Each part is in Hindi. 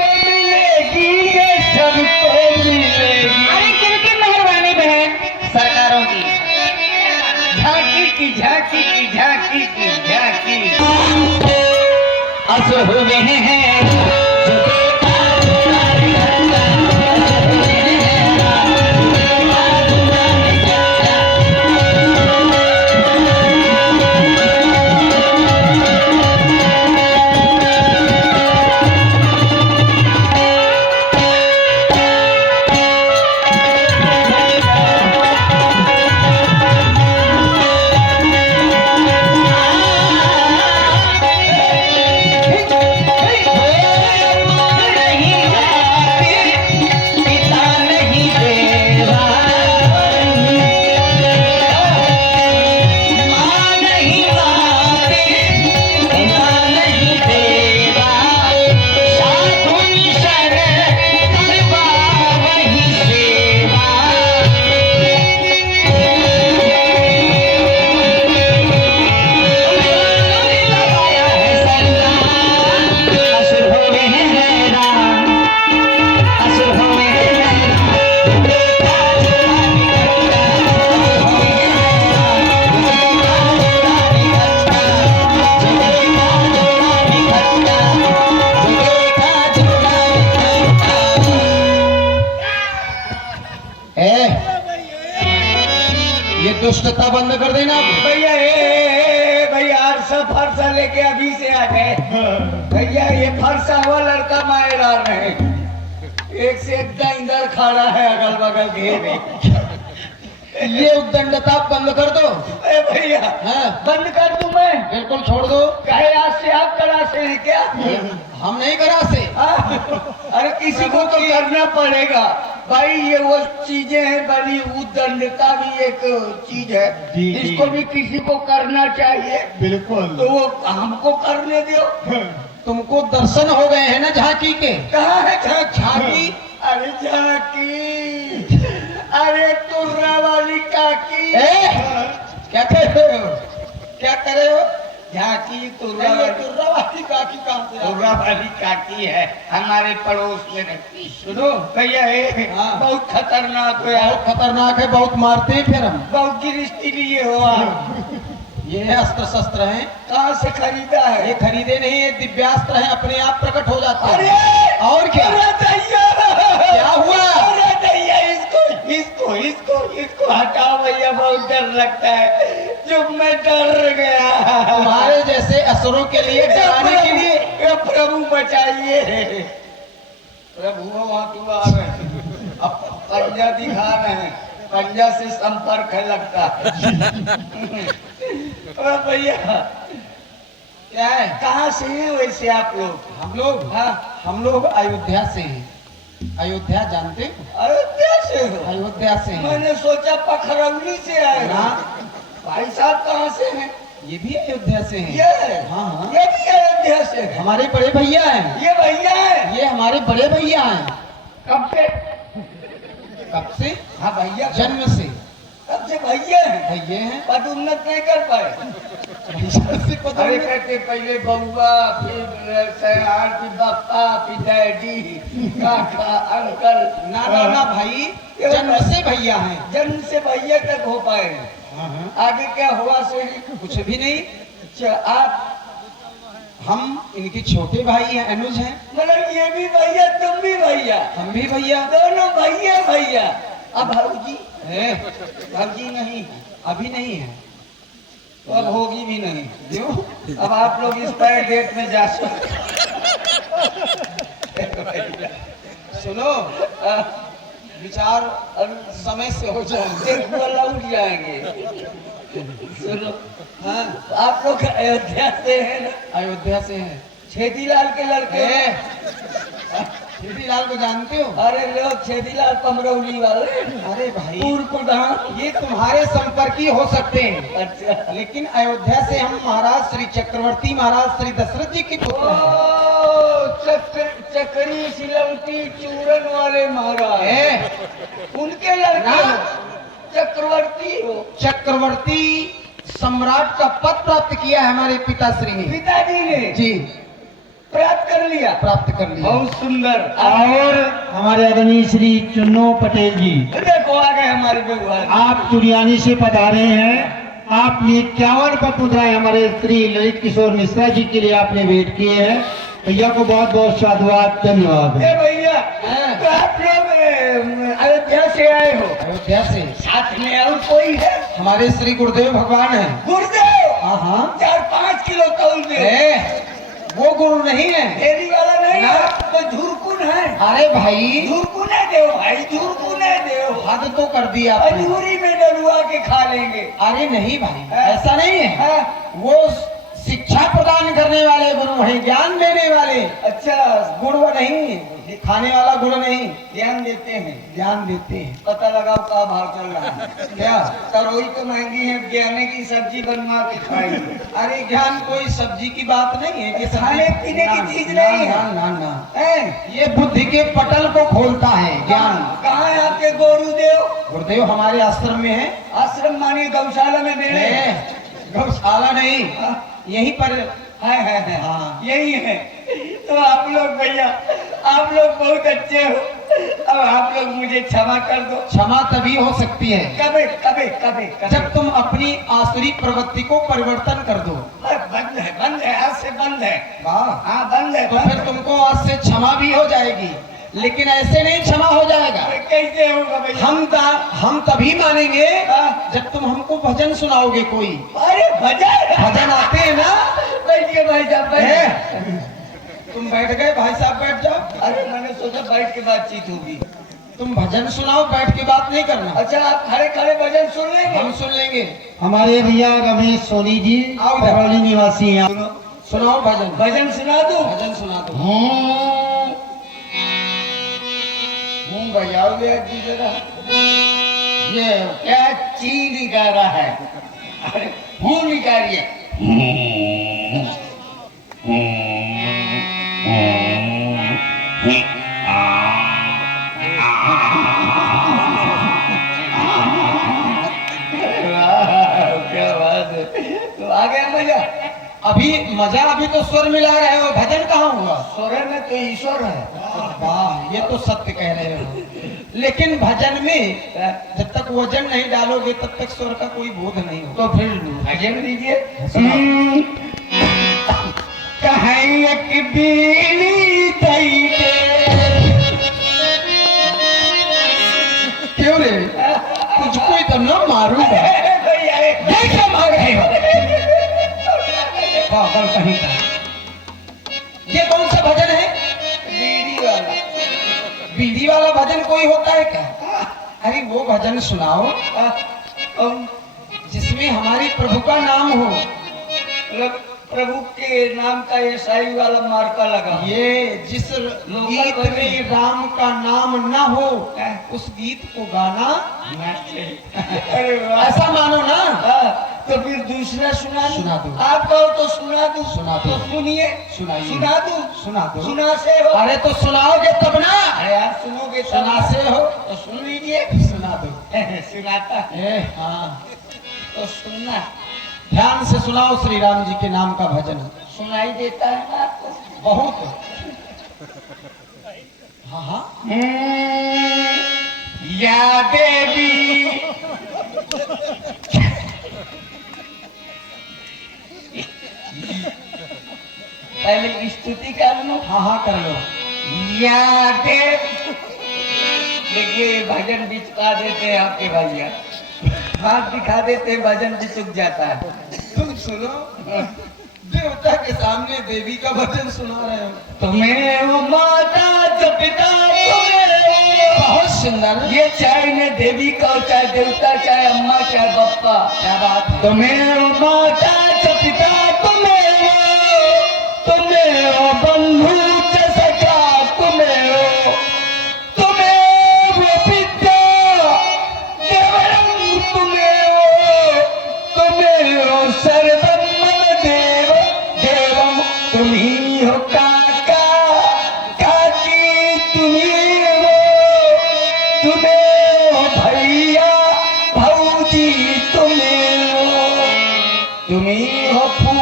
मिलेगी, ये सबको मिलेगी। अरे किनकी मेहरबानी बहन? सरकारों की। झांकी की झांकी की झांकी की झांकी। असर हुए हैं जो देखा ये दुष्टता बंद कर देना भैया भैया अरसा फरसा लेके अभी से आ गए। भैया ये फरसा हुआ लड़का मायरा नहीं, एक से एक इधर खड़ा है अगल बगल घेरे। ये उद्दंडता बंद कर दो। भैया हाँ। बंद कर दूं मैं? बिल्कुल छोड़ दो। कहे आज से आप करा से हैं क्या? हम नहीं करा से। अरे किसी को तो करना पड़ेगा भाई, ये वो चीजें हैं बड़ी, उद्दंडता भी एक चीज है, इसको भी किसी को करना चाहिए। बिल्कुल। तो वो हमको करने दो। तुमको दर्शन हो गए हैं ना झांकी के? कहाँ है झांकी? अरे झांकी, अरे तुर्रा वाली काकी। क्या कर रहे हो? क्या कर रहे हो? झांकी तुर्रा वाली काकी कहाँ से? तुर्रा वाली काकी है, हमारे पड़ोस में रहती। सुनो भैया हाँ। बहुत खतरनाक हो यार, बहुत खतरनाक है, बहुत मारते हैं फिर हम। बहुत गिरस्ती लिए हो आप। ये अस्त्र शस्त्र हैं। कहाँ से खरीदा है? ये खरीदे नहीं, ये दिव्यास्त्र हैं, अपने आप प्रकट हो जाते अरे हैं। और क्या? अरे दैया! क्या हुआ? अरे दैया, इसको हटाओ भैया, बहुत डर लगता है। जब मैं डर गया। तुम्हारे जैसे असुरों के लिए डराने के लिए। ये प्रभु बचाइए। प्रभु वहाँ क्यों आ रहे हैं? अब पंजा दिखा रहे हैं, पंजा से संपर्क है लगता है। अरे भैया क्या है? कहाँ से हैं वैसे आप लोग? हम लोग? हाँ, हम लोग अयोध्या से हैं। अयोध्या जानते हो? अयोध्या से हो? अयोध्या से हैं। मैंने सोचा पखरौली से आए। भाई साहब कहाँ से हैं? ये भी अयोध्या से हैं। ये हाँ। ये भी अयोध्या से है। हमारे बड़े भैया हैं। ये भैया है? ये हमारे बड़े भैया हैं। कब से? कब से? हाँ भैया जन्म से। कब से भैया है? भैया हैं। पदोन्नत नहीं कर पाए? से पता अरे नहीं। कहते पहले बउआ, फिर सयार, फिर बापा, फिर डैडी, काका, अंकल। ना भाई, जन्म से भैया हैं। जन्म से भैया तक हो पाए। हाँ। आगे क्या हुआ से? कुछ भी नहीं। अच्छा, आप हम इनके छोटे भाई हैं, अनुज हैं। मतलब ये भी भैया तुम भी भैया? हम भी भैया। दोनों भैया भैया। अब भाऊजी है? भाऊजी नहीं, अभी नहीं है। तो अब होगी भी नहीं। क्यों? अब आप लोग इस पर डेट में जा सकते। सुनो, विचार समय से हो जाए, लौट जाएंगे। सुनो, हाँ। आप लोग अयोध्या से हैं ना? अयोध्या से हैं। छेदीलाल के लड़के। छेदीलाल को जानते हो? अरे लोग छेदीलाल पमरौली वाले। अरे भाई, पूर्व प्रधान। ये तुम्हारे संपर्की हो सकते हैं, अच्छा, लेकिन अयोध्या से हम महाराज श्री चक्रवर्ती महाराज श्री दशरथ जी के पुत्र हैं। चक्री सिलवटी चूरन वाले महाराज हैं। उनके लड़के ना। हो? चक्रवर्ती हो? चक्रवर्ती सम्राट का पद प्राप्त किया है हमारे पिताश्री ने। पिताजी ने? जी। प्राप्त कर लिया। प्राप्त कर लिया। बहुत सुंदर। और हमारे आदरणीय श्री चुन्नू पटेल जी, देखो आ गए हमारे व्यवहार। आप तुरियानी से पधारे हैं। आपने 51 पपुत्राएं हमारे श्री ललित किशोर मिश्रा जी के लिए आपने वेट किए हैं। भैया को बहुत बहुत साधुवाद, धन्यवाद। भैया तो आप लोग अयोध्या से आए हो? अयोध्या से। साथ में और कोई है? हमारे श्री गुरुदेव भगवान है। गुरुदेव? हाँ 4-5 किलो तौल दे। वो गुरु नहीं है, फेरी वाला नहीं है, तो झुरकुन है। अरे भाई झुरकुने देव भाई, झुरकुने देव। हद तो कर दिया आपने। अजूरी में डलवा के खा लेंगे। अरे नहीं भाई, ऐसा नहीं है। हाँ। वो शिक्षा प्रदान करने वाले गुरु हैं, ज्ञान देने वाले। अच्छा, गुण वो नहीं, खाने वाला गुण नहीं, ज्ञान देते हैं। ज्ञान देते हैं। पता लगाओ क्या भाव चल रहा है। क्या? तरोई तो महंगी है, ज्ञाने की सब्जी बनवा के खाएंगे। अरे ज्ञान कोई सब्जी की बात नहीं है कि सब्जी- खाने पीने की ना, चीज ना, नहीं है। ना, ना, ना। हैं? ये बुद्धि के पटल को खोलता है ज्ञान। कहाँ है आपके गुरुदेव? गुरुदेव हमारे आश्रम में है। आश्रम मानिए गौशाला में बेड़े हैं। गौशाला नहीं, यहीं पर है। हाँ। यही है। तो आप लोग भैया, आप लोग बहुत अच्छे हो। अब आप लोग मुझे क्षमा कर दो। क्षमा तभी हो सकती है कबे कबे कबे कबे। जब तुम अपनी आसुरी प्रवृत्ति को परिवर्तन कर दो। बंद है, आज से बंद है। वाह, हाँ बंद है। तो फिर तुमको आज से क्षमा भी हो जाएगी, लेकिन ऐसे नहीं क्षमा हो जाएगा। कैसे होगा भैया? हम तभी मानेंगे हाँ। जब तुम हमको भजन सुनाओगे। कोई अरे भजन आते हैं ना। बैठिए भाई साहब, बैठिए। तुम बैठ गए, भाई साहब बैठ जाओ। अरे मैंने सोचा बैठ के बातचीत होगी। तुम भजन सुनाओ, बैठ के बात नहीं करना। अच्छा, आप खड़े खड़े भजन सुन लेंगे? हम सुन लेंगे। हमारे भैया रमेश सोनी जी, आओ इधर। करौली निवासी हैं। सुनाओ भजन। भजन सुना दो। भजन सुना दो। बजाओ जी जरा। ये क्या ची निकाल रहा है? अरे हूँ निकालिए। क्या बात है। तो आ गया मजा। अभी तो स्वर मिला रहे हो, भजन कहाँ हुआ? स्वर में तो ईश्वर है। वाह, ये तो सत्य कह रहे हो। लेकिन भजन में जब तक वजन नहीं डालोगे तब तक स्वर का कोई बोध नहीं होगा। तो फिर भजन दीजिए। कहीं एक बीड़ी दई दे। क्यों रे, तुझको ही तो न मारूंगा। देखो मार रहे हो। पागल कहीं का। ये कौन सा भजन है? बीड़ी वाला। बीड़ी वाला भजन कोई होता है क्या? अरे वो भजन सुनाओ जिसमें हमारे प्रभु का नाम हो। मतलब प्रभु के नाम का ये साई वाला मार्का लगा। ये जिस गीत में राम का नाम न हो उस गीत को गाना। अरे वाह, ऐसा मानो ना। तो फिर दूसरा सुना दो। आप कहो तो सुना दो। सुना दो। तो सुनिए। सुनाइए। सुना दो। सुना दो। सुना से हो। अरे तो सुनाओगे तब ना। अरे आप सुनोगे तब सुना से हो तो सुन लीजिए। सुना दो। सुनाता है। हाँ, तो सुनना। ध्यान से सुनाओ। श्री राम जी के नाम का भजन सुनाई देता है ना आपको? बहुत। हाँ हाँ। या देवी पहले स्तुति कर लो। हाँ हाँ कर लो। या देव। देखिए भजन भी चुका देते हैं आपके भैया। हाथ दिखा देते हैं, भजन भी चुक जाता है। तुम सुनो, देवता के सामने देवी का भजन सुना रहे हो। तुम्हें वो माता जो पिता तुम्हें। बहुत सुंदर। ये चाहे न देवी का हो, चाहे देवता, चाहे अम्मा, चाहे बप्पा। क्या बात है। तुम्हें वो माता जो पिता तुम्हें वो बंधु जो सखा तुम्हें वो विद्या देवरम तुम्हें वो सर्वम मम देवम तुम ही हो काका काकी तुम्हें हो भैया भौजी तुम्हें हो फूफा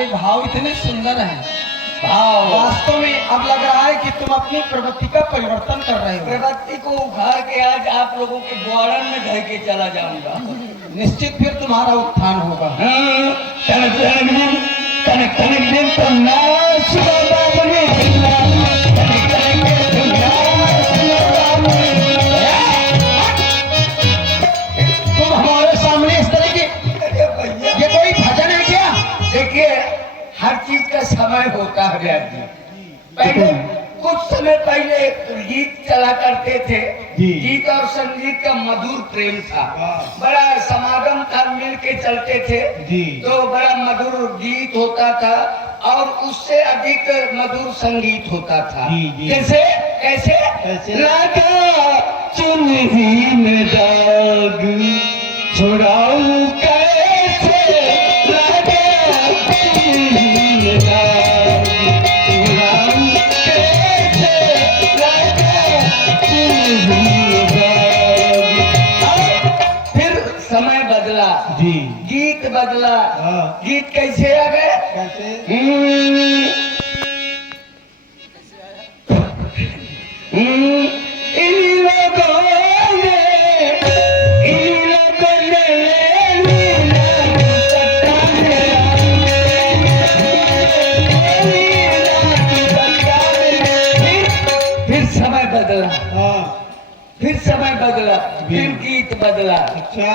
तुम्हारे भाव इतने सुंदर हैं, भाव वास्तव में अब लग रहा है कि तुम अपनी प्रवृत्ति का परिवर्तन कर रहे हो। प्रवृत्ति को उखाड़ के आज आप लोगों के ग्वाड़न में धर के चला जाऊंगा। निश्चित फिर तुम्हारा उत्थान होगा। तुम हमारे सामने इस तरह की, अरे भैया ये कोई भजन है क्या? देखिए, हर चीज का समय होता है व्यास जी। पहले कुछ समय पहले गीत चला करते थे, जी। गीत और संगीत का मधुर प्रेम था, बड़ा समागम था, मिल के चलते थे, जी। तो बड़ा मधुर गीत होता था और उससे अधिक मधुर संगीत होता था। जी, जी। कैसे कैसे कैसे? लगा चुन्नी में दाग छुड़ाऊं कैसे, लगा चुन्नी में दाग छुड़ाऊं कैसे, लगा चुन्नी में दाग। और फिर समय बदला, जी। गीत बदला। हाँ। गीत कैसे आ गए? कैसे? इन लोगों ने फिर समय बदला, हाँ। फिर समय बदला, फिर गीत बदला। अच्छा।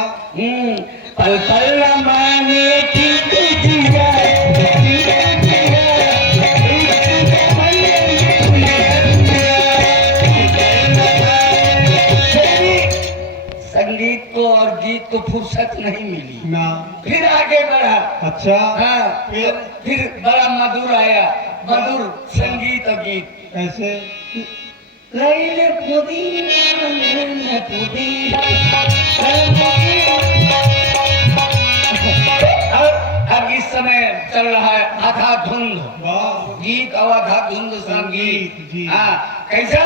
पल पल माने की तुझिया, संगीत को और गीत को फुर्सत नहीं मिली, ना। फिर आगे बढ़ा। अच्छा। हाँ, फिर बड़ा मधुर आया, मधुर संगीत और गीत। कैसे? लैले पुदीना लैले पुदीना। अब इस समय चल रहा है आधा धुंध वाह। गीत और आधा धुंध संगीत। जी। हाँ, कैसा?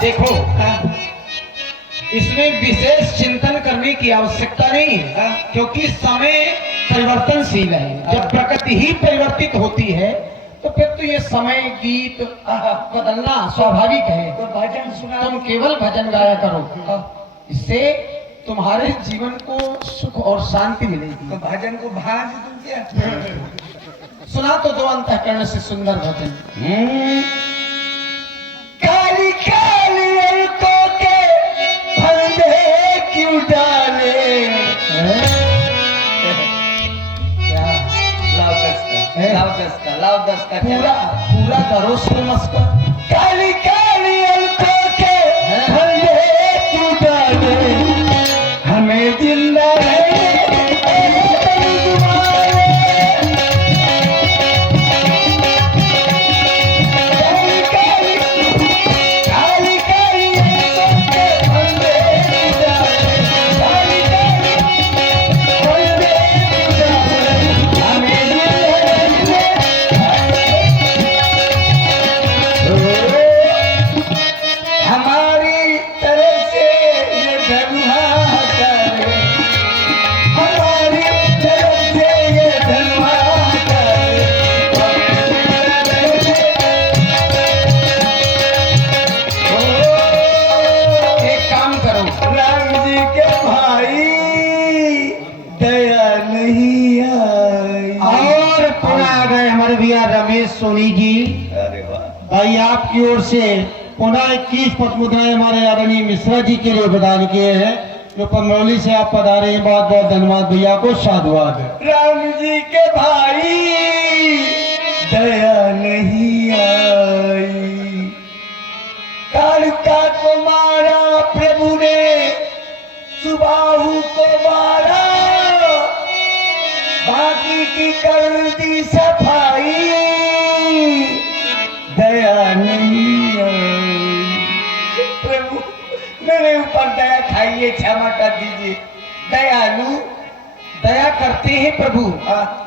देखो, इसमें विशेष चिंतन करने की आवश्यकता नहीं है, क्योंकि समय परिवर्तनशील है। जब प्रकृति ही परिवर्तित होती है तो फिर तो ये समय गीत बदलना स्वाभाविक है। तो भजन सुना। तुम केवल भजन गाया करो, इससे तुम्हारे जीवन को सुख और शांति मिलेगी। तो भजन को भांज दूं क्या? सुना तो दो अंतःकरण से सुंदर भजन। काली काली अलकों के फंदे क्यों डाले? क्या लाओ दस का पूरा पूरा करो नमस्कार। काली काली अलकों के फंदे क्यों डाले? हमें जिंदा रहने हमारी तरफ से ये धनुहा करे, हमारी तरफ से ये धनुहा करे। एक काम करो, राम जी के भाई दया नहीं आई। और पुनः आ गए हमारे भैया रमेश सोनी जी। अरे वाह, भाई आपकी ओर से पुनः 21 पद मुद्राएं हमारे आदरणीय मिश्रा जी के लिए प्रदान किए हैं, जो पंगरौली से आप पधारे हैं। बहुत बहुत धन्यवाद भैया को, साधुवाद। राम जी के भाई दया नहीं आई। कालिका को मारा प्रभु ने, सुबाहु को मारा, नाली की कर दी सफाई, दया नहीं आई। प्रभु मेरे ऊपर दया खाइए, क्षमा कर दीजिए। दयालु दया करते हैं प्रभु,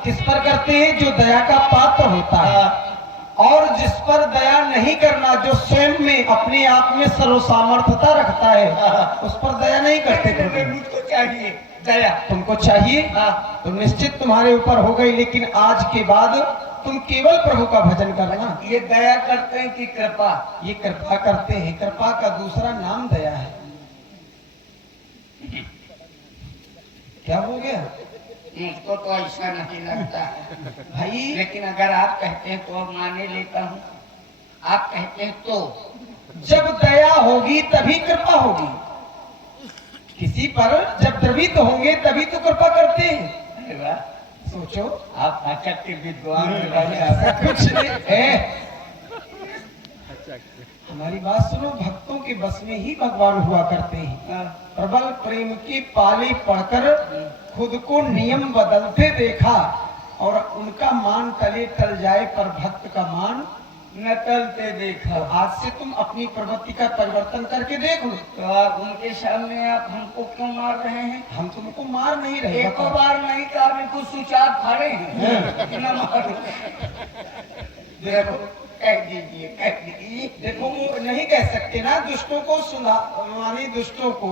किस पर करते हैं? जो दया का पात्र होता है। और जिस पर दया नहीं करना, जो स्वयं में अपने आप में सर्वसामर्थ्यता रखता है, उस पर दया नहीं करते प्रभु। मुझको चाहिए दया। तुमको चाहिए तो निश्चित तुम्हारे ऊपर हो गई, लेकिन आज के बाद तुम केवल प्रभु का भजन करना। ये दया करते हैं कि कृपा? ये कृपा करते हैं। कृपा का दूसरा नाम दया है। क्या हो गया? मुझको तो ऐसा नहीं लगता है भाई लेकिन अगर आप कहते हैं तो माने लेता हूँ। आप कहते हैं तो जब दया होगी तभी कृपा होगी। किसी पर जब द्रवित होंगे तभी तो कृपा करते हैं। अरे वाह, सोचो, आप भाषक के विद्वान ऐसा कुछ नहीं है। हमारी बात सुनो, भक्तों के बस में ही भगवान हुआ करते हैं। प्रबल प्रेम की पाली पढ़कर खुद को नियम बदलते देखा, और उनका मान तले टल जाए पर भक्त का मान न टलते देखा। आज से तुम अपनी प्रवृत्ति का परिवर्तन करके देख लो। तो आप उनके सामने आप हमको क्यों मार रहे हैं? हम तुमको मार नहीं रहे। एक बताओ। बार नहीं तो आप इनको सुचार फाड़े हैं। न मारो। देखो, कह दीजिए, कह दीजिए। देखो, नहीं कह सकते ना, दुष्टों को माने दुष्टों को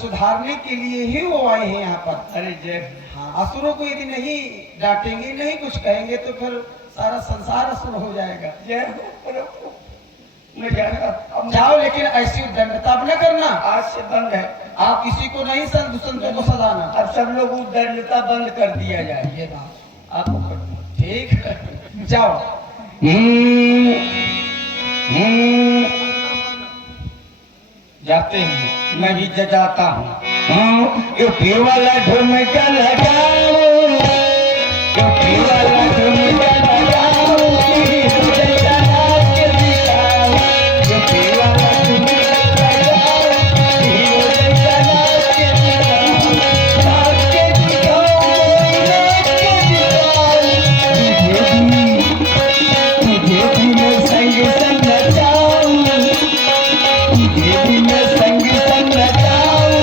सुधारने के लिए ही वो आए हैं यहाँ पर। अरे जय। हाँ, असुरों को यदि नहीं डांटेंगे, नहीं कुछ कहेंगे, तो फिर सारा संसार असुर हो जाएगा। जय हो प्रभु। मैं जाता अब जाओ, लेकिन ऐसी उद्दंडता न करना। आज से बंद है। आप किसी को नहीं संतों को सजाना। अब सब लोग उद्दंडता बंद कर दिया जाए। ये बात आपको करना। ठीक है, जाओ। जाते हैं, मैं भी जजाता हूँ। यूपी वाला झुमका लगाओ, यूपी वाला झुमका लगाओ, यूपी वाला झुमका लगाओ, नाच के दिखाओ, नाच के दिखाओ, तुझे भी मैं संग संग नचाऊं, तुझे भी मैं संग संग नचाऊं,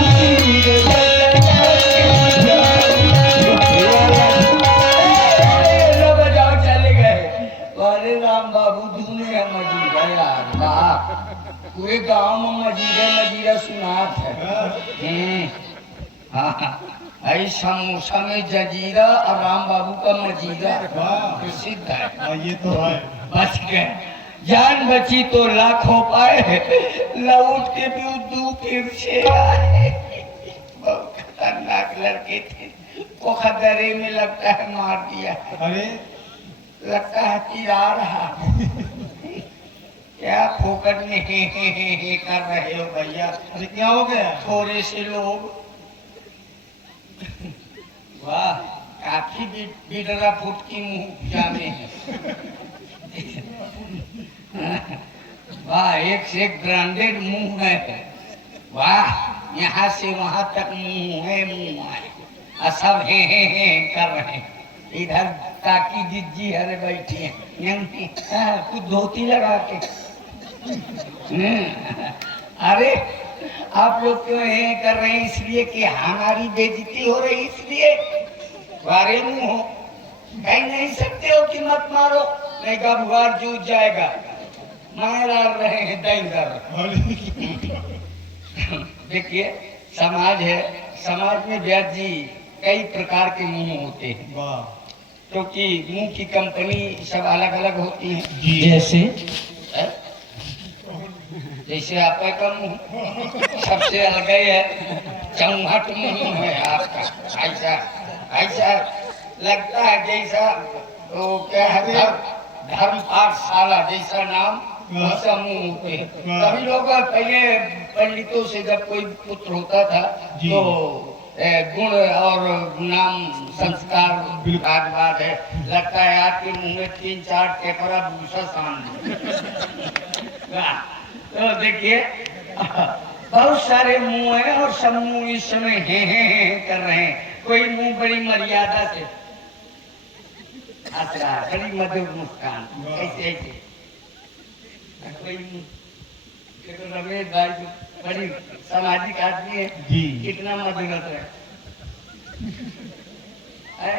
बजाओ चले गए। अरे राम बाबू दुनिया मजीरा यार, वाह, पूरे गांव में मजीरा सुनात है। आई समोसा में जजीरा और राम बाबू का मजीरा प्रसिद्ध है। ये तो है। बच गए, जान बची तो लाखों पाए, लौट के भी उद्दू फिर से आए। बहुत खतरनाक लड़के थे, को खतरे में लगता है मार दिया, अरे लगता है चिरा रहा। क्या फोकट में हे कर रहे हो भैया? अरे क्या हो गया? थोड़े से लोग, वाह, काफी बिडरा फुट की मुंह जामे है। वाह, एक से एक ब्रांडेड मुंह है। वाह, यहाँ से वहां तक मुंह है, सब हे कर रहे हैं। इधर काकी जिज्जी हरे बैठी है, कुछ धोती लगा के। अरे आप लोग क्यों ये कर रहे हैं? इसलिए कि हमारी बेइज्जती हो रही, इसलिए वारे मुंह हो, कह नहीं सकते हो कि मत मारो, नहीं का बुखार जूझ जाएगा। मार रहे हैं डेंगर। देखिए, समाज है, समाज में व्यास जी कई प्रकार के मुंह होते हैं, वाह, क्योंकि मुंह की कंपनी सब अलग अलग होती है। जैसे जैसे आपका मुंह सबसे अलग है, चौहट मुंह है आपका। ऐसा लगता है जैसा वो क्या है, धर्म पाठशाला जैसा नाम, वैसा मुंह होते हैं। कभी लोग पहले पंडितों से जब कोई पुत्र होता था तो गुण और नाम संस्कार बाद है, लगता है आपके मुंह में 3-4 टेपरा भूसा सान। तो देखिए, बहुत सारे मुंह हैं और सब मुंह इस समय हे कर रहे हैं। कोई मुंह बड़ी मर्यादा से, हंस रहा है, बड़ी मधुर मुस्कान, ऐसे ऐसे। कोई देखो रमेश भाई जो बड़ी सामाजिक आदमी है, जी। कितना मधुर है।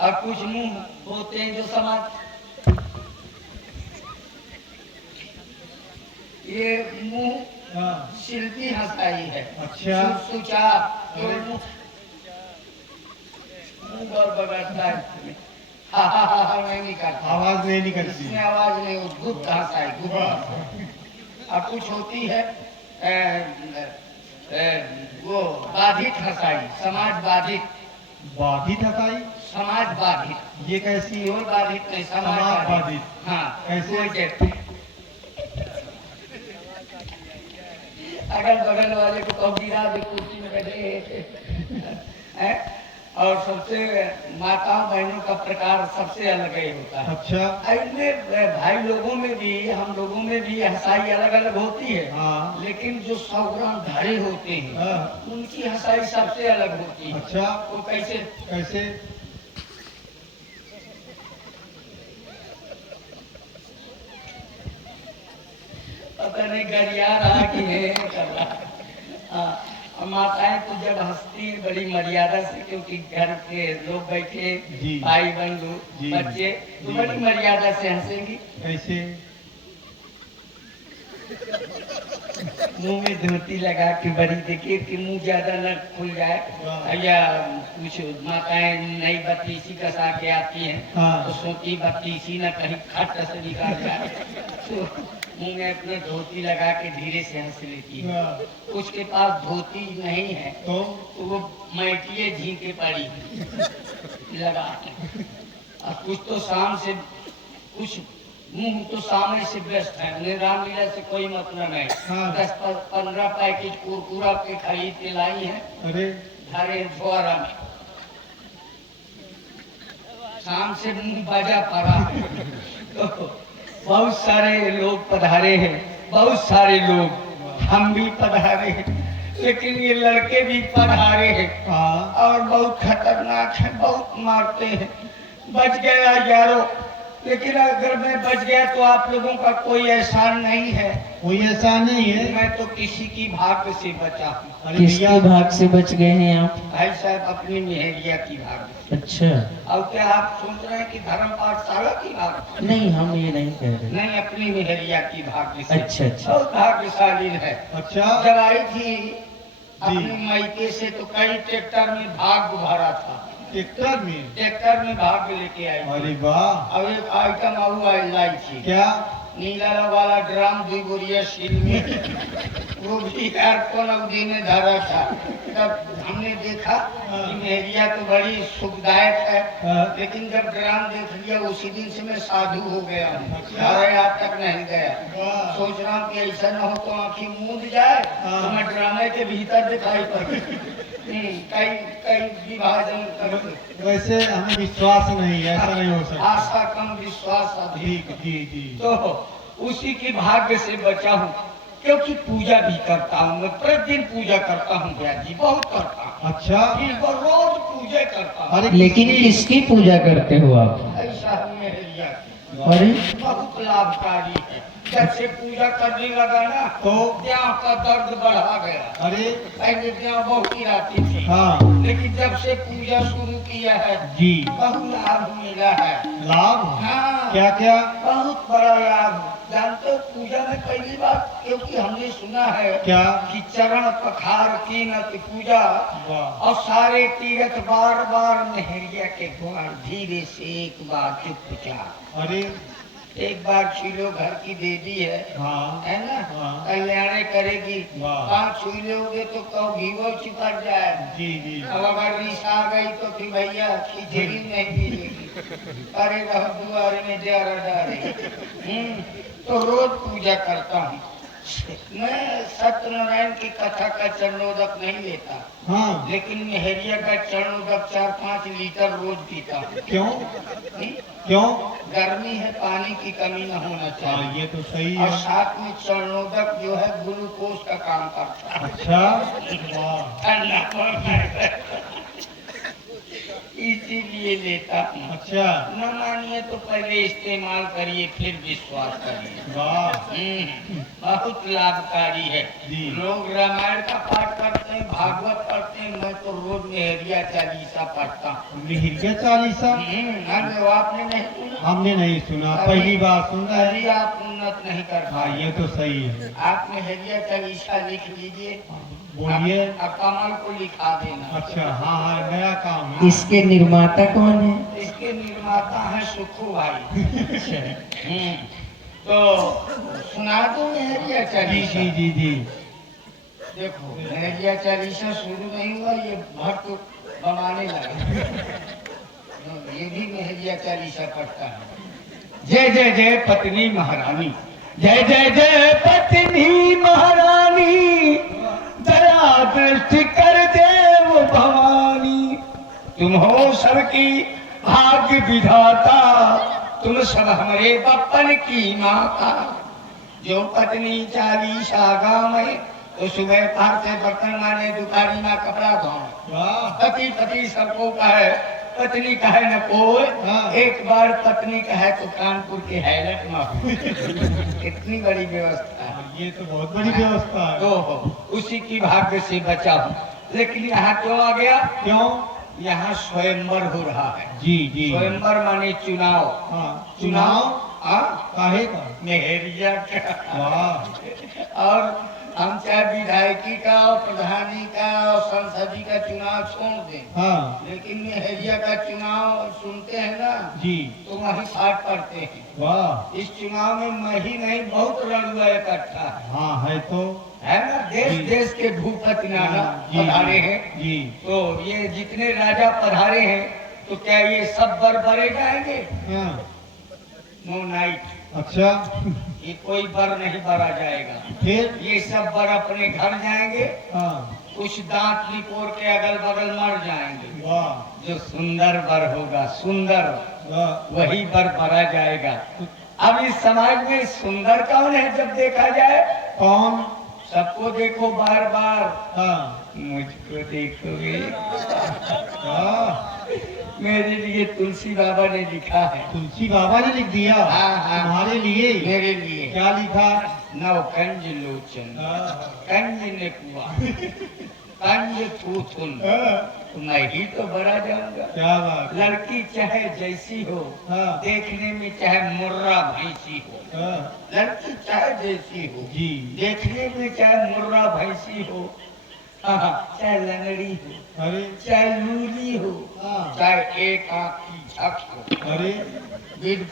और कुछ मुंह होते हैं जो समाज, ये मुंह हाँ, शिल्पी हंसाई है। अच्छा। सुचा तो मुंह और बगड़ता है, हा हा हा हा नहीं करता, आवाज नहीं निकलती। इसमें आवाज नहीं, गुप्त हंसाई, गुप्त हंसाई। और कुछ होती है वो बाधित हंसाई, समाज बाधित, बाधित हंसाई, समाज बाधित, ये कैसी कोई बाधित नहीं, समाज समाज बाधित। बाधित। हाँ कैसे? कोई के- अगल बगल वाले को कब गिरा दे, कुर्सी में बैठे हैं। और सबसे माताओं बहनों का प्रकार सबसे अलग ही होता है। अच्छा। इनमें भाई लोगों में भी, हम लोगों में भी हंसाई अलग अलग होती है। हाँ। लेकिन जो 100 ग्राम धारे होते हैं, हाँ। उनकी हंसाई सबसे अलग होती है। अच्छा। वो कैसे? कैसे? पता नहीं गरिया रहा कि नहीं कर रहा। हाँ, और माताएं तो जब हंसती हैं बड़ी मर्यादा से, क्योंकि घर के लोग बैठे, जी। भाई बंधु जी। बच्चे, तो जी। बड़ी मर्यादा से हंसेंगी। कैसे? मुंह में धोती लगा के बड़ी, देखिए कि मुंह ज्यादा न खुल जाए। या कुछ माताएं नई बत्तीसी कसा के आती हैं, हाँ। तो सोती बत्तीसी न कहीं खट से निकाल जाए, तो मुंह में अपने धोती लगा के धीरे से हंस लेती है। हाँ। कुछ के पास धोती नहीं है, तो तो वो मैटिए झींके पड़ी लगा के। और कुछ तो शाम से, कुछ मुंह तो सामने से व्यस्त है, उन्हें रामलीला से कोई मतलब नहीं। हाँ। 10-15 पैकेट कुरकुरा के खरीद के लाई है, अरे धारे फुआरा में। शाम से मुंह बजा पड़ा है। तो बहुत सारे लोग पधारे हैं, बहुत सारे लोग, हम भी पधारे हैं, लेकिन ये लड़के भी पधारे हैं। हाँ। और बहुत खतरनाक है, बहुत मारते हैं। बच गया यारो, लेकिन अगर मैं बच गया तो आप लोगों का कोई एहसान नहीं है। कोई ऐसा नहीं है। मैं तो किसी की भाग्य से बचा हूँ। अरे भैया, किसके भाग से बच गए हैं आप? भाई साहब अपनी मेहरिया की भाग्य से। अच्छा। और क्या आप सोच रहे हैं कि धर्म पाठशाला की भाग्य से? नहीं, हम ये नहीं कह रहे। नहीं, अपनी मेहरिया की भाग्य से। अच्छा, अच्छा। बहुत भाग्यशाली है। अच्छा। जब आई थी अपने मायके से तो कई ट्रैक्टर में भाग्य भरा था, ट्रैक्टर में? ट्रैक्टर में भाग्य लेके आई थी। अरे वाह। और एक आइटम और लाई थी, क्या? नीला वाला ड्राम 2 बोरिया शील में, वो भी एयरफोन अवधि में धरा था। तब हमने देखा कि मेहरिया तो बड़ी सुखदायक है, लेकिन जब ड्राम देख लिया उसी दिन से मैं साधु हो गया हूँ, अरे आज तक नहीं गया। सोच रहा हूँ कि ऐसा न हो तो आँखें मूंद जाए तो मैं ड्रामे के भीतर दिखाई पड़े। कई कई विभाजन करके। वैसे हमें विश्वास नहीं है, ऐसा नहीं हो सकता। आशा कम विश्वास अधिक। ठीक, जी जी। तो उसी की भाग्य से बचा हूँ, क्योंकि पूजा भी करता हूँ मैं, प्रतिदिन पूजा करता हूँ भैया जी, बहुत करता हूँ। अच्छा। रोज पूजा करता हूँ। अरे लेकिन किसकी पूजा करते हो आप? ऐसा मेहरिया की अरे बहुत लाभकारी है। जब से पूजा करने लगा ना तो? ત્યાં का दर्द बढ़ा गया। अरे पहले ત્યાં बहुत ही आती थी, हाँ। लेकिन जब से पूजा शुरू किया है जी। बहुत लाभ मिला है। लाभ? हाँ, क्या क्या? बहुत बड़ा लाभ। जानते हो पूजा में पहली बात, क्योंकि हमने सुना है क्या? कि चरण पखार की नत पूजा, वाह। और सारे तीर्थ बार बार मेहरिया के द्वार, धीरे से एक बार चुपचाप। अरे एक बार छीलो, घर की देवी है हाँ। ना, हाँ। कल्याण करेगी। वाह। 5 छीलोगे तो कौ घीवो चिपक जाए। जी जी। अब अगर रिस आ गई तो फिर भैया खिचड़ी नहीं मिलेगी, अरे रह दुआरे में जरा डाले। तो रोज पूजा करता हूँ मैं। सत्यनारायण की कथा का चरणोदक नहीं लेता, हाँ। लेकिन मेहरिया का चरणोदक 4-5 लीटर रोज पीता हूँ। क्यों? हम्म? क्यों? गर्मी है, पानी की कमी न होना हाँ, चाहिए। ये तो सही और है। साथ में चरणोदक जो है ग्लूकोज का काम करता है, अच्छा। वाह। ठंडा पड़ता है। इसीलिए लेता हूँ। अच्छा न मानिए तो पहले इस्तेमाल करिए फिर विश्वास करिए। वाह बहुत लाभकारी है। जी। लोग रामायण का पाठ करते हैं, भागवत पढ़ते हैं, मैं तो रोज मेहरिया चालीसा पढ़ता हूँ। मिहिरिया चालीसा अरे वो आपने नहीं सुना? हमने नहीं सुना, पहली बार सुन रहे अभी हैं। आप उन्नत नहीं कर हाँ पाए। ये तो सही है, आप मेहरिया चालीसा लिख लीजिए, बोलिए। अब कमल को लिखा देना। अच्छा हाँ हाँ, नया काम है। इसके निर्माता कौन है? इसके निर्माता है सुखू भाई। तो सुना दो मेहरिया जी चालीसा। जी जी जी। देखो मेहरिया चालीसा शुरू नहीं हुआ, ये भक्त बनाने लगा। ये भी मेहरिया चालीसा पढ़ता है। जय जय जय पत्नी महारानी, जय जय जय पत्नी महारानी, दया दृष्टि कर देव भवानी। तुम हो सबकी भाग्य विधाता, तुम सब हमारे बप्पन की माता। जो पत्नी चालीसा गाँव में तो सुबह पार से बर्तन माने, दुकानी में कपड़ा धोए। वाह पति पति सबको कहे, पत्नी कहे न कोई। हाँ। एक बार पत्नी कहे तो कानपुर के हैलट में हो। इतनी बड़ी व्यवस्था है। ये तो बहुत बड़ी व्यवस्था है। तो हो उसी की भाग्य से बचा हूँ। लेकिन यहाँ क्यों आ गया? क्यों? यहाँ स्वयंवर हो रहा है। जी जी। स्वयंवर माने चुनाव। हाँ चुनाव हाँ काहे का? मेहरिया का। वाह और हम चाहे विधायकी का और प्रधानी का और संसदी का चुनाव छोड़ दें, हाँ लेकिन मेहरिया का चुनाव सुनते हैं ना जी। तो वही साथ पड़ते हैं। वाह इस चुनाव में मैं ही नहीं, बहुत रणुआ इकट्ठा है। हाँ है तो। है ना? देश जी। देश के भूपति नाना जी, पधारे हैं। जी। तो ये जितने राजा पधारे हैं तो क्या ये सब बर भरे जाएंगे? हाँ नो नाइट, अच्छा ये कोई बर नहीं भरा जाएगा। फिर? ये सब बर अपने घर जाएंगे, हाँ कुछ दांत लिपोर के अगल बगल मर जाएंगे। वाह जो सुंदर बर होगा, सुंदर वाह वही बर भरा जाएगा। अब इस समाज में सुंदर कौन है जब देखा जाए? कौन? सबको देखो बार बार, हाँ मुझको देखोगे। वाह मेरे लिए तुलसी बाबा ने लिखा है। तुलसी बाबा ने लिख दिया? हाँ, हाँ। तुम्हारे लिए? मेरे लिए क्या लिखा? नव कंज लोचन, हाँ, कंज ने कुआ, कंज थूथुन, हाँ, तो मैं ही तो बड़ा जाऊंगा। क्या बात? लड़की चाहे जैसी हो, हाँ। देखने में चाहे मुर्रा भैंसी हो, हाँ, लड़की चाहे जैसी हो, जी देखने में चाहे मुर्रा भैंसी हो, हाँ, चाहे लंगड़ी हो, अरे चाहे लूली हो, हाँ। चाहे एक आंख की झक हो, अरे बिल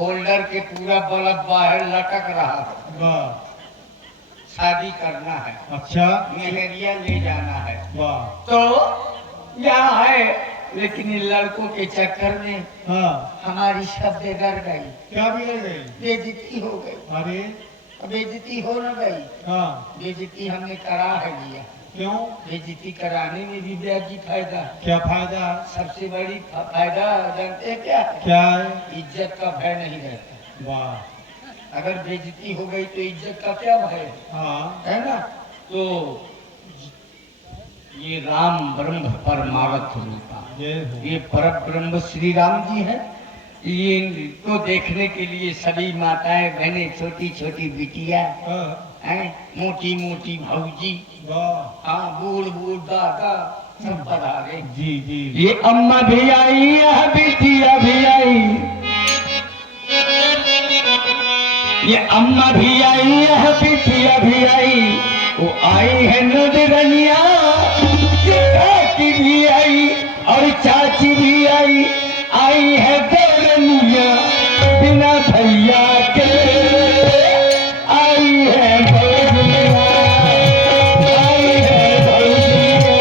होल्डर के पूरा बल्ब बाहर लटक रहा हो, वाह शादी करना है, अच्छा मेहरिया ले जाना है, वाह तो यहाँ है। लेकिन इन लड़कों के चक्कर में हाँ हमारी शब्द डर गई, क्या बिगड़ गई? बेइज्जती हो गई। अरे अब बेइज्जती हो न गई, हाँ बेइज्जती हमने करा है लिया। क्यों? बेइज्जती कराने में भी ब्याजी फायदा है। क्या फायदा है? सबसे बड़ी फायदा जानते हैं क्या है? क्या है? इज्जत का भय नहीं रहता। वाह अगर बेइज्जती हो गई तो इज्जत का क्या भय है? हाँ है ना? तो ये राम ब्रह्म परमार्थ रूपा, जय हो। ये पर ब्रह्म श्री राम जी हैं। ये इनको देखने के लिए सभी माताएं बहनें, छोटी छोटी बिटिया हाँ, हैं, मोटी मोटी भौजी, वाह हाँ, बूढ़ बूढ़ दादा सब पधारे। जी जी ये अम्मा भी आई, यह बिटिया भी आई, ये अम्मा भी आई, यह बिटिया भी आई, वो आई है नदरनिया, चाची भी आई और चाची भी आई, आई है दौरनिया बिना भैया के, आई है भौजिया, आई है भौजिया,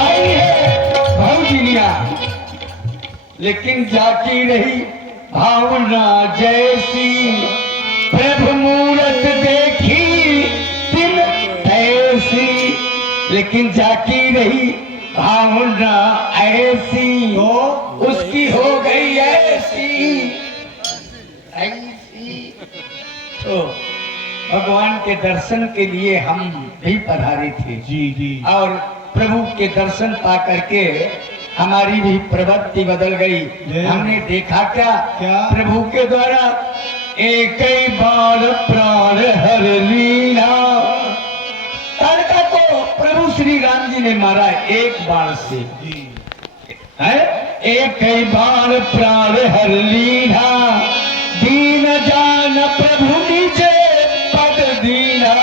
आई है भौजिया। लेकिन जाती रही भावना जैसी, प्रभु मूरत देखी दिन ऐसी, लेकिन जाती रही भावना ऐसी, तो उसकी हो गई ऐसी ऐसी। तो भगवान के दर्शन के लिए हम भी पधारे थे जी जी और प्रभु के दर्शन पा करके हमारी भी प्रवृत्ति बदल गई। हमने देखा क्या प्रभु के द्वारा एक ही बार प्राण हर लीला। तारका को प्रभु श्री राम जी ने मारा एक बाण से, है एक ही बार प्राण हर लीला। दीन जान प्रभु निजे पद दीना,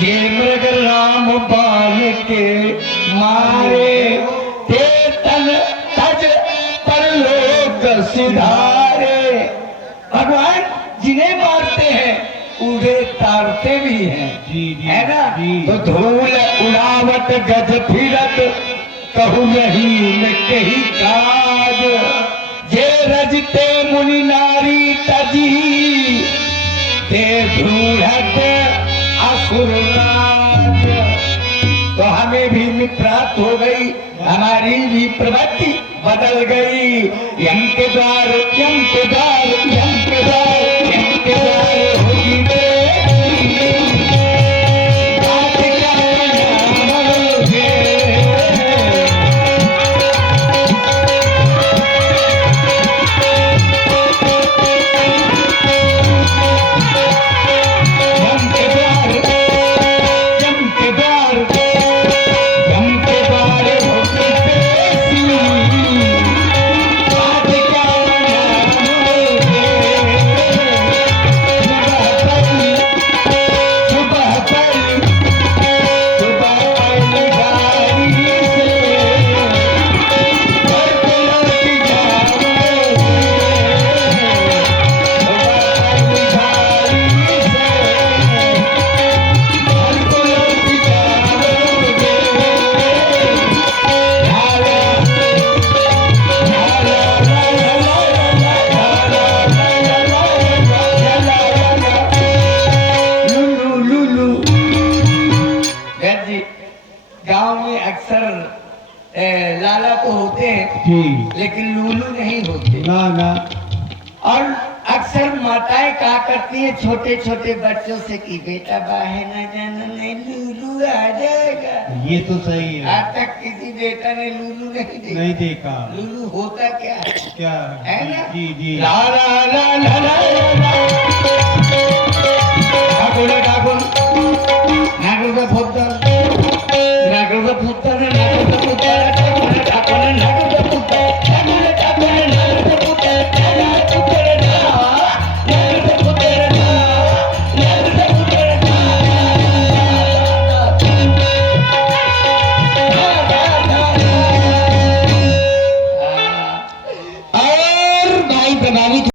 जे मृग राम बाण के मारे। ते तन तज परलोक सिधारे। भगवान जिन्हें मारते हैं उन्हें तारते भी हैं, है ना। तो धूल उड़ावत गज फिरत कहू नहीं न कही काज। जे रजते मुनि नारी तजी, ते ढूढ़त असुर राज। तो हमें भी प्राप्त हो गई, हमारी भी प्रवृत्ति बदल गई। यम के द्वार यम के द्वार यम के द्वार यम के द्वार होगी बेटी। बात क्या बनाओगे? यम के द्वार यम के द्वार यम के द्वार होगी बेटी। बात क्या बनाओगे? सुबह पल सुबह पल गाड़ी से घर को लौट जाओगे। सुबह पल गाड़ी से घर को लौट जाओगे। लुलु लुलु। जी गांव में अक्सर लाला तो होते हैं जी लेकिन लूलू नहीं होते। ना और अक्सर माताएं क्या करती हैं छोटे छोटे बच्चों से कि बेटा बाहर ना जाना, नहीं लूलू आ जाएगा। ये तो सही है, आज तक किसी बेटा ने लूलू नहीं देखा। नहीं देखा। लूलू होता क्या है? क्या है ना? जी जी ला ला ला ला ला ला। ठाकुर ठाकुर नागुर का फुट्टा नागुर का फुट्टा नागुर का फुट्टा ठाकुर ठाकुर नागुर का फुट्टा ठाकुर ठाकुर नागुर का फुट्टा नागुर का फुट्टा नागुर का फुट्टा नागुर का फुट्टा। और भाई प्रभावित